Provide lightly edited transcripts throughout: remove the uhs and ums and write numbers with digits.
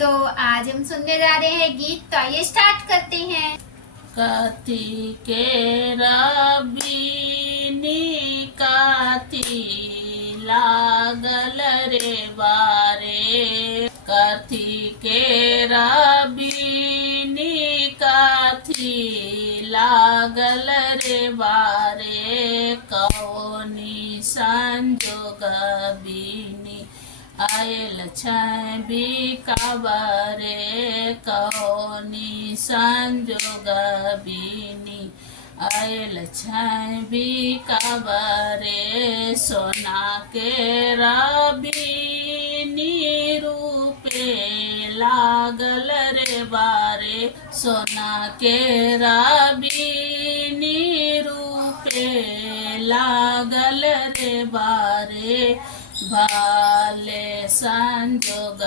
तो आज हम सुनने जा रहे हैं गीत, तो आइए स्टार्ट करते हैं। कथी के रबीनी कथी लागल रे बारे, कथी के रबीनी कथी लागल रे बारे, कौनी संजोग बीनी आयल छबी कबरे, कौनी संजोग बीनी आयल छबी कबरे, सोना के रबीनी रूपे लागल रे बारे, सोना के रबीनी रूपे लागल रे बारे, भाले संजोग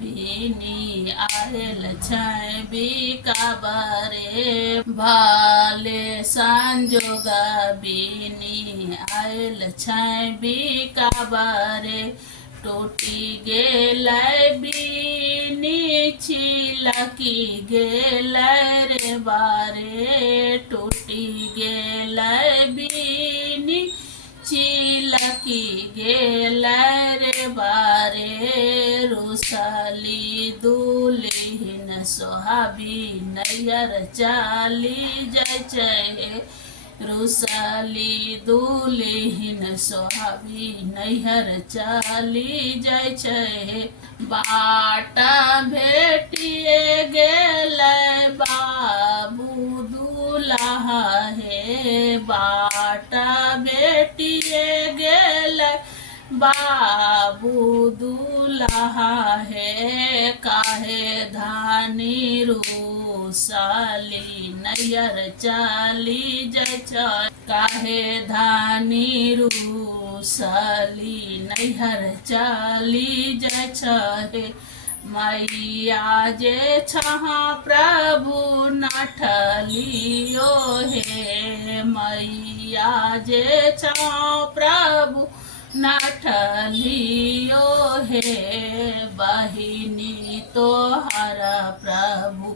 बीनी आयल छबी कबरे, भाले संजोग बीनी आयल छबी कबरे, टूटी गेल बीनी छिलकी गेल रे बारे, टूटी गेल बीनी चिलकी गेल रे बारे, रुसली दुल्हिन सोहाबी नैयर चाली जाइ छै, रुसली दुल्हिन सोहाबी नैहर चाली जाइ छै, बाट भेटिए गेल बाबू दूल्हा हे, बाट भेटिए गेल बाबू दूल्हा हे, काहे धानी रूसली नैयर चाली जाइ छै, काहे धानी रूसली नैहर चाली जाइ छै, मैया जे छहा प्रभु नठलियो हे, मैया जे छहा प्रभु नठलियो हे, बहिनी तोहर प्रभु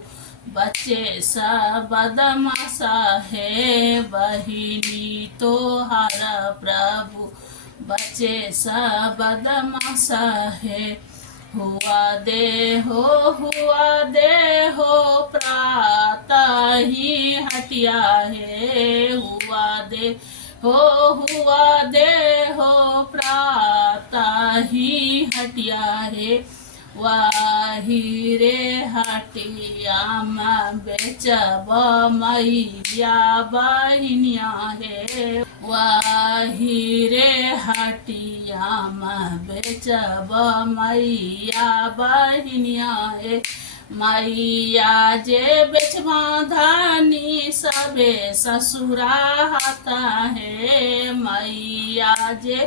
बच्चे सा बदमाशा हे, बहिनी तोहर प्रभु बच्चे सा बदमाशा हे, हुआ दे हो प्रातः ही हटिया है, हुआ दे हो प्रातः ही हटिया है, वाही रे हटिया में बेचब मैया बहिनिया है, वाही रे हटिया में बेचब मैया बहिनिया है, मैया जे बेचबा धानी सबे ससुरा हाथा है, मैया जे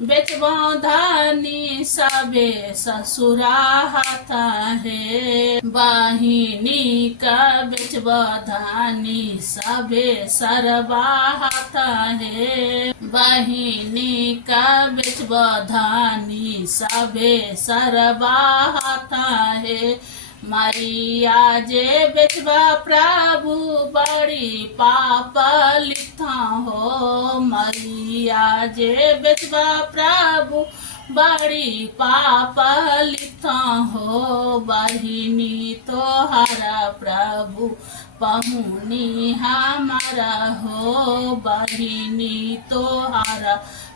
बेचबा धानी सबे ससुरा हाथा है, बहिनी का बेचबा धानी सबे सरबा हाथा है, बहिनी का बेचबा धानी सबे सरबा हाथा है, मैया जे बेचबा प्रभु बड़ी पाप लिखा हो, मैया जे बेचबा प्रभु बड़ी पाप लिखा हो, बहिनी तोहरा प्रभु पहुनी हमारा हो, बहिनी तोहरा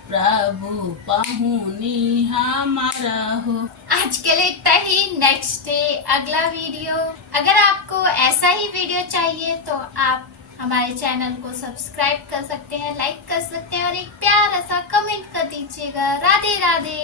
प्रभु पहुनी हमारा हो। आज के लिए इतना ही, नेक्स्ट डे अगला वीडियो। अगर आपको ऐसा ही वीडियो चाहिए तो आप हमारे चैनल को सब्सक्राइब कर सकते हैं, लाइक कर सकते हैं और एक प्यारा सा कमेंट कर दीजिएगा। राधे राधे।